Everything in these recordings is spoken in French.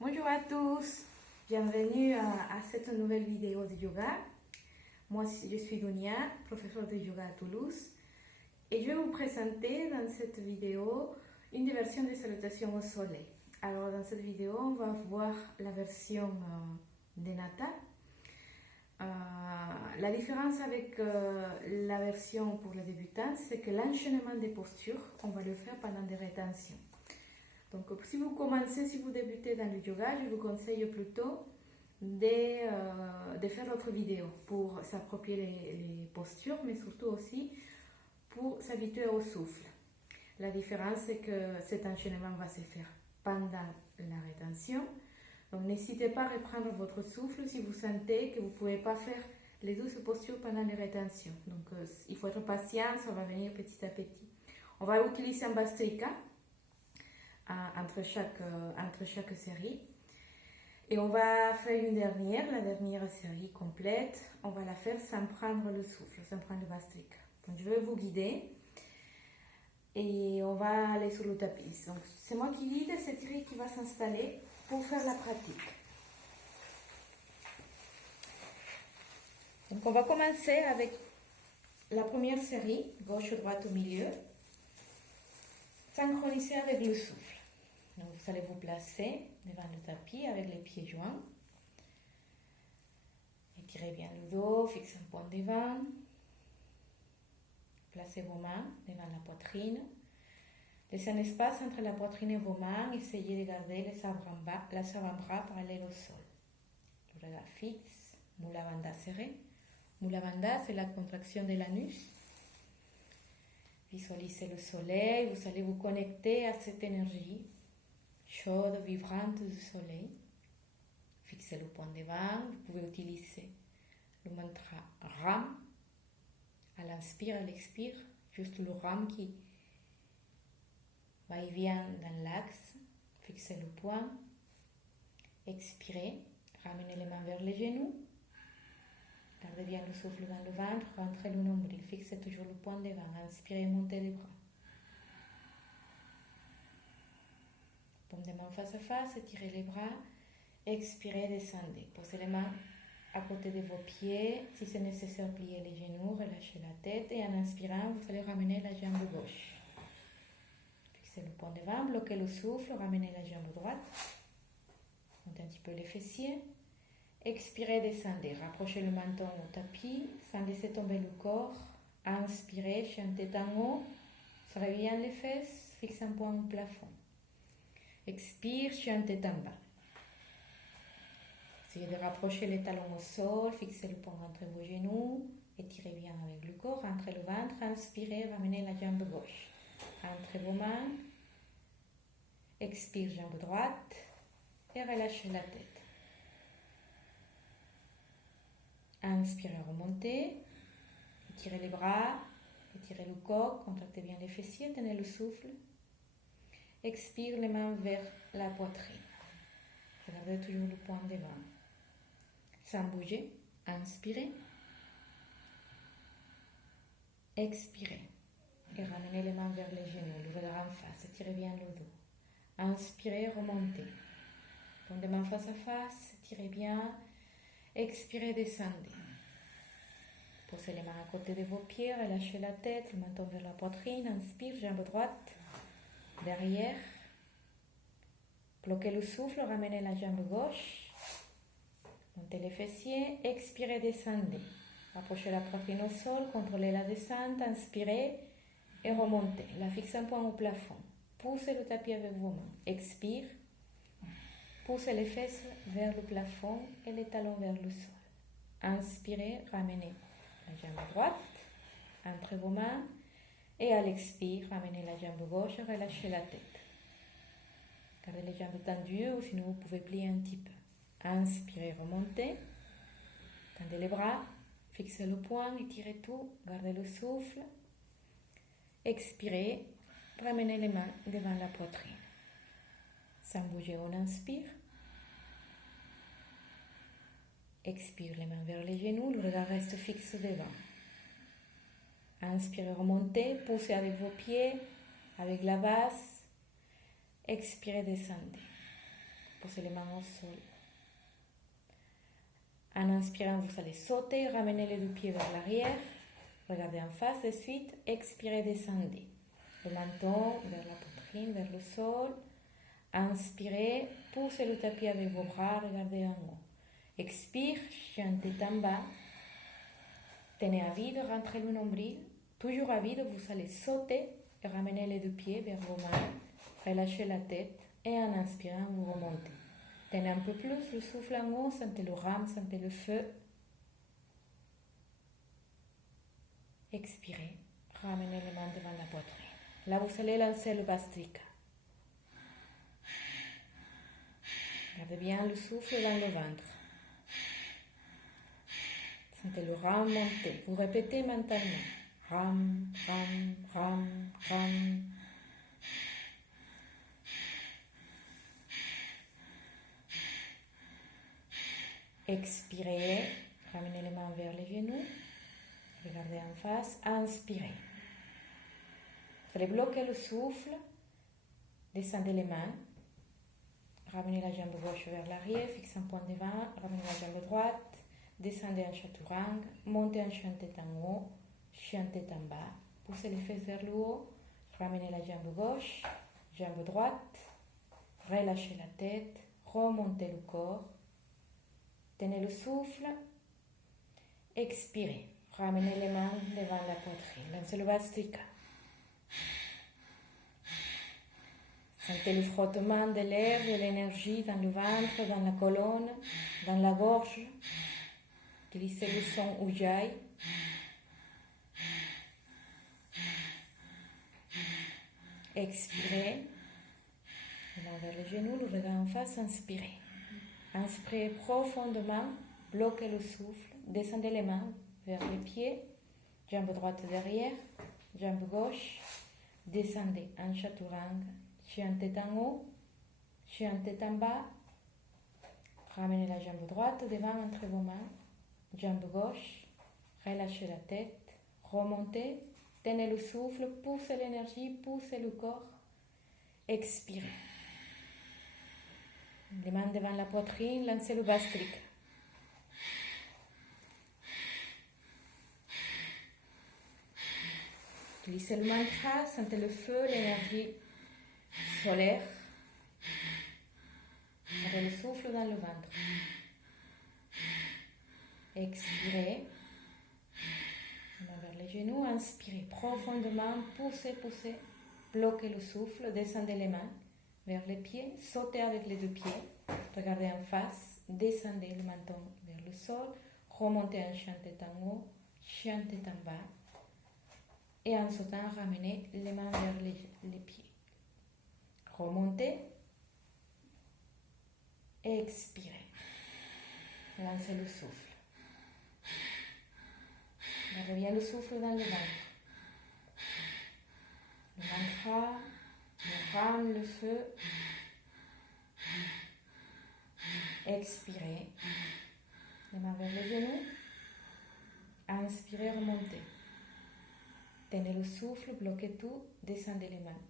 Bonjour à tous, bienvenue à cette nouvelle vidéo de yoga. Moi, je suis Dunia, professeure de yoga à Toulouse, et je vais vous présenter dans cette vidéo une version des salutations au soleil. Alors, dans cette vidéo, on va voir la version de Nata. La différence avec la version pour les débutants, c'est que l'enchaînement des postures, on va le faire pendant des rétentions. Donc, si vous commencez, si vous débutez dans le yoga, je vous conseille plutôt de faire notre vidéo pour s'approprier les postures, mais surtout aussi pour s'habituer au souffle. La différence, c'est que cet enchaînement va se faire pendant la rétention. Donc, n'hésitez pas à reprendre votre souffle si vous sentez que vous ne pouvez pas faire les 12 postures pendant les rétentions. Donc, il faut être patient, ça va venir petit à petit. On va utiliser un Bhastrika entre chaque série. Et on va faire la dernière série complète. On va la faire sans prendre le souffle, sans prendre le Bhastrika. Donc, je vais vous guider. Et on va aller sur le tapis. Donc, c'est moi qui guide, c'est Thierry qui va s'installer pour faire la pratique. Donc, on va commencer avec la première série, gauche-droite au milieu, synchronisée avec le souffle. Donc, vous allez vous placer devant le tapis avec les pieds joints. Étirez bien le dos, fixez un point devant. Placez vos mains devant la poitrine. Laissez un espace entre la poitrine et vos mains. Essayez de garder les avant-bras parallèles au sol. Le regard fixe, Mula Bandha serré. Mula Bandha, c'est la contraction de l'anus. Visualisez le soleil. Vous allez vous connecter à cette énergie chaude, vibrante du soleil. Fixez le point devant. Vous pouvez utiliser le mantra Ram. À l'inspire, à l'expire, juste le Ram qui va et vient dans l'axe. Fixez le point. Expirez. Ramenez les mains vers les genoux. Gardez bien le souffle dans le ventre. Rentrez le nombril. Fixez toujours le point devant. Inspirez, montez les bras. Paume des mains face à face. Étirez les bras. Expirez, descendez. Posez les mains à côté de vos pieds. Si c'est nécessaire, pliez les genoux. Relâchez la tête. Et en inspirant, vous allez ramener la jambe gauche. Fixez le point devant. Bloquez le souffle. Ramenez la jambe droite. Montez un petit peu les fessiers. Expirez, descendez. Rapprochez le menton au tapis sans laisser tomber le corps. Inspirez, chantez en haut. Serrez bien les fesses. Fixez un point au plafond. Expire, chantez en bas. Essayez de rapprocher les talons au sol. Fixez le point entre vos genoux. Étirez bien avec le corps. Rentrez le ventre. Inspirez, ramenez la jambe gauche. Entrez vos mains. Expire, jambe droite. Et relâchez la tête. Inspirez, remontez. Étirez les bras. Étirez le corps. Contractez bien les fessiers. Tenez le souffle. Expire, les mains vers la poitrine. Regardez toujours le point devant. Sans bouger. Inspirez. Expirez. Et ramenez les mains vers les genoux. Le regard en face. Étirez bien le dos. Inspirez, remontez. Paume des mains face à face. Étirez bien. Expirez, descendez. Posez les mains à côté de vos pieds. Relâchez la tête. Le menton vers la poitrine. Inspire, jambe droite. Derrière. Bloquez le souffle. Ramenez la jambe gauche. Montez les fessiers. Expirez, descendez. Rapprochez la poitrine au sol. Contrôlez la descente. Inspirez et remontez. La fixez un point au plafond. Poussez le tapis avec vos mains. Expire. Poussez les fesses vers le plafond et les talons vers le sol. Inspirez, ramenez la jambe droite entre vos mains et à l'expire, ramenez la jambe gauche et relâchez la tête. Gardez les jambes tendues ou sinon vous pouvez plier un petit peu. Inspirez, remontez. Tendez les bras, fixez le poing, étirez tout, gardez le souffle. Expirez, ramenez les mains devant la poitrine. Sans bouger, on inspire. Expire, les mains vers les genoux, le regard reste fixe devant. Inspirez, remontez, poussez avec vos pieds, avec la base. Expirez, descendez. Posez poussez les mains au sol. En inspirant, vous allez sauter, ramener les deux pieds vers l'arrière. Regardez en face de suite. Expirez, descendez. Le menton vers la poitrine, vers le sol. Inspirez, poussez le tapis avec vos bras, regardez en haut. Expire, chien tête en bas. Tenez à vide, rentrez le nombril. Toujours à vide, vous allez sauter et ramener les deux pieds vers vos mains. Relâchez la tête et en inspirant, vous remontez. Tenez un peu plus le souffle en haut, sentez le rame, sentez le feu. Expirez, ramenez les mains devant la poitrine. Là, vous allez lancer le Bhastrika. Gardez bien le souffle dans le ventre. Sentez le rame monter. Vous répétez mentalement. Ram, ram, ram, ram. Expirez, ramenez les mains vers les genoux, regardez en face, inspirez. Vous allez bloquer le souffle, descendez les mains, ramenez la jambe gauche vers l'arrière, fixez un point devant, ramenez la jambe droite, descendez en chaturanga, montez en chien tête en haut, chien tête en bas, poussez les fesses vers le haut, ramenez la jambe gauche, jambe droite, relâchez la tête, remontez le corps. Tenez le souffle, expirez, ramenez les mains devant la poitrine, lancez le Bhastrika. Sentez le frottement de l'air, de l'énergie dans le ventre, dans la colonne, dans la gorge. Utilisez le son Ujjayi. Expirez, les mains vers les genoux, le regard en face, inspirez. Inspirez profondément, bloquez le souffle, descendez les mains vers les pieds, jambe droite derrière, jambe gauche, descendez en chaturanga, chien tête en haut, chien tête en bas, ramenez la jambe droite devant entre vos mains, jambe gauche, relâchez la tête, remontez, tenez le souffle, poussez l'énergie, poussez le corps, expirez. Les mains devant la poitrine, lancez le Bhastrika. Utilisez le mantra, sentez le feu, l'énergie solaire. Avec le souffle dans le ventre. Expirez. Main vers les genoux, inspirez profondément, poussez, poussez. Bloquez le souffle, descendez les mains vers les pieds, sautez avec les deux pieds, regardez en face, descendez le menton vers le sol, remontez en chien tête en haut, chien tête en bas, et en sautant, ramenez les mains vers les pieds. Remontez, expirez, lancez le souffle. Gardez bien le souffle dans le ventre. Le mantra, le rame, le feu. Expirez. Les mains vers les genoux. Inspirez, remontez. Tenez le souffle, bloquez tout, descendez les mains.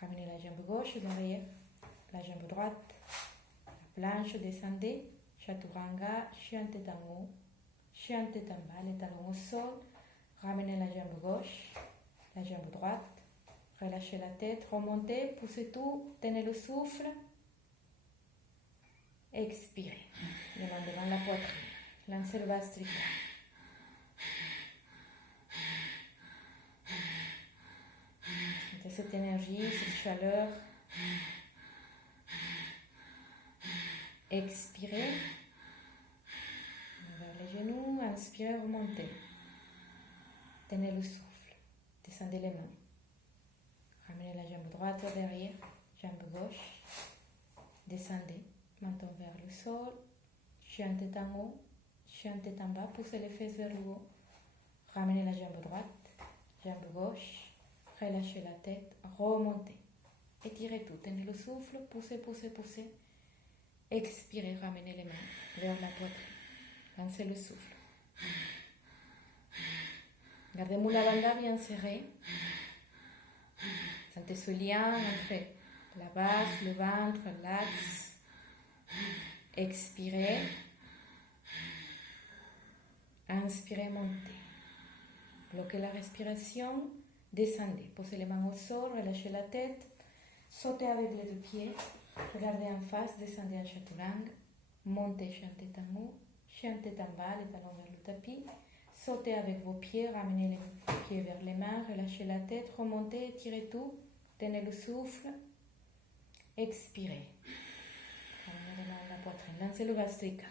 Ramenez la jambe gauche derrière, la jambe droite. La planche, descendez. Chaturanga, chien tête en haut, chien tête en bas, les talons au sol. Ramenez la jambe gauche, la jambe droite. Relâchez la tête, remontez, poussez tout, tenez le souffle. Expirez. Les mains devant la poitrine. Lancez le Bhastrika. Sentez cette énergie, cette chaleur. Expirez. Vers les genoux, inspirez, remontez. Tenez le souffle. Descendez les mains. Ramenez la jambe droite derrière, jambe gauche. Descendez, menton vers le sol. Chien tête en haut, chien tête en bas. Poussez les fesses vers le haut. Ramenez la jambe droite, jambe gauche. Relâchez la tête, remontez. Étirez tout, tenez le souffle, poussez, poussez, poussez. Expirez, ramenez les mains vers la poitrine. Lancez le souffle. Gardez Mula Bandha bien serré. Sentez ce lien entre la base, le ventre, l'axe. Expirez. Inspirez, montez. Bloquez la respiration. Descendez. Posez les mains au sol, relâchez la tête. Sautez avec les deux pieds. Regardez en face, descendez en chaturanga. Montez, chantez en haut. Chantez en bas, les talons vers le tapis. Sautez avec vos pieds, ramenez les pieds vers les mains, relâchez la tête, remontez, étirez tout. Tenez le souffle. Expirez. Ramenez les mains à la poitrine. Lancez le Vastrika.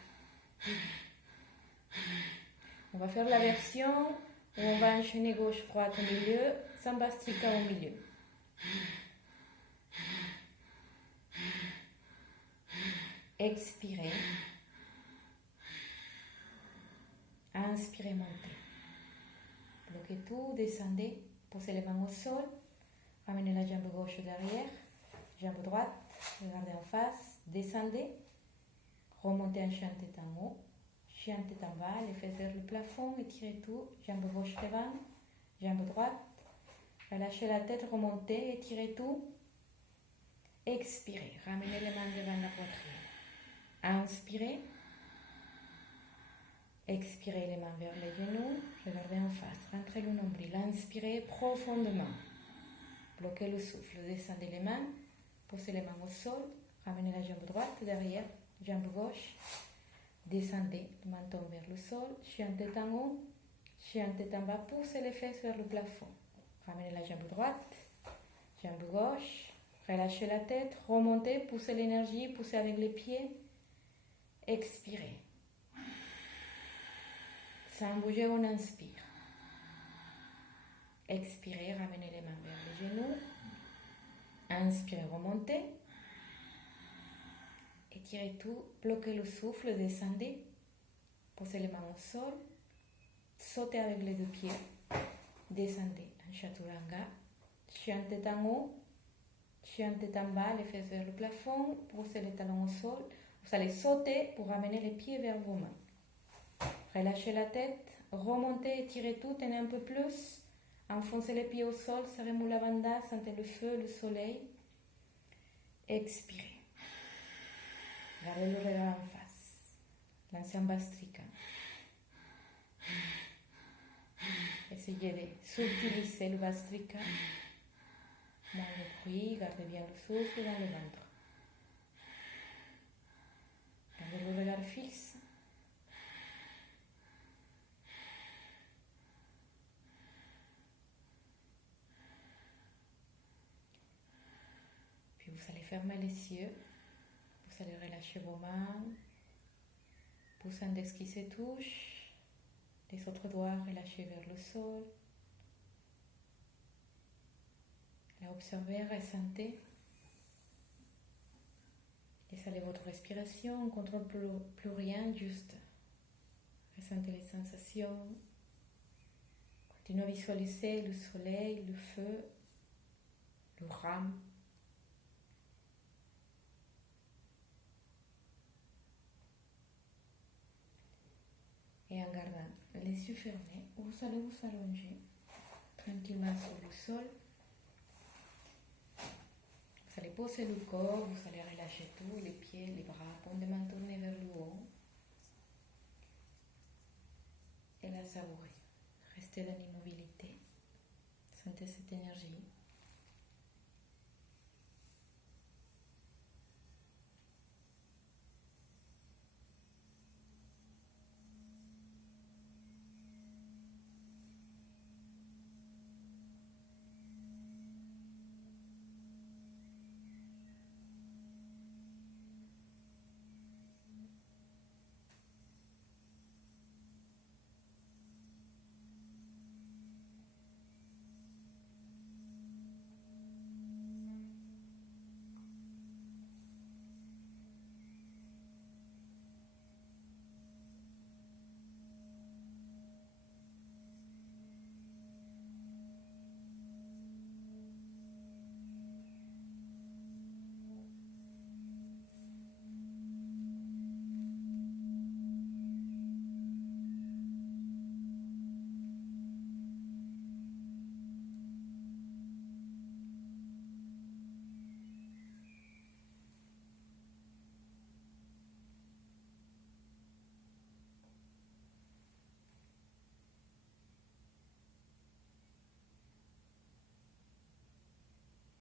On va faire la version où on va enchaîner gauche-droite au milieu, sans Vastrika au milieu. Expirez. Inspirez, montez. Bloquez tout, descendez, posez les mains au sol, ramenez la jambe gauche derrière, jambe droite, regardez en face, descendez, remontez en chantez en haut, chantez en bas, les fesses vers le plafond, étirez tout, jambe gauche devant, jambe droite, relâchez la tête, remontez, étirez tout, expirez, ramenez les mains devant la poitrine, inspirez. Expirez les mains vers les genoux, regardez en face, rentrez le nombril, inspirez profondément, bloquez le souffle, descendez les mains, posez les mains au sol, ramenez la jambe droite derrière, jambe gauche, descendez le menton vers le sol, chantez en haut, chantez en bas, poussez les fesses vers le plafond, ramenez la jambe droite, jambe gauche, relâchez la tête, remontez, poussez l'énergie, poussez avec les pieds, expirez. Sans bouger, on inspire. Expirez, ramenez les mains vers les genoux. Inspirez, remontez. Étirez tout, bloquez le souffle, descendez. Posez les mains au sol. Sautez avec les deux pieds. Descendez en chaturanga. Chantez en haut. Chantez en bas, les fesses vers le plafond. Poussez les talons au sol. Vous allez sauter pour ramener les pieds vers vos mains. Relâchez la tête, remontez, étirez tout, tenez un peu plus, enfoncez les pieds au sol, serrez Mula Bandha, sentez le feu, le soleil, expirez. Gardez le regard en face, lancez un Vastrika. Essayez de subtiliser le Vastrika, moins de bruit, gardez bien le souffle dans le ventre. Gardez le regard fixe. Vous allez fermer les yeux, vous allez relâcher vos mains, pouce index qui se touche, les autres doigts relâchés vers le sol. Là, observez, ressentez. Laissez votre respiration, on ne contrôle plus rien, juste ressentez les sensations. Continuez à visualiser le soleil, le feu, le rame. Et en gardant les yeux fermés, vous allez vous allonger tranquillement sur le sol. Vous allez poser le corps, vous allez relâcher tout, les pieds, les bras, profondément tourner vers le haut. Et la savourer. Restez dans l'immobilité.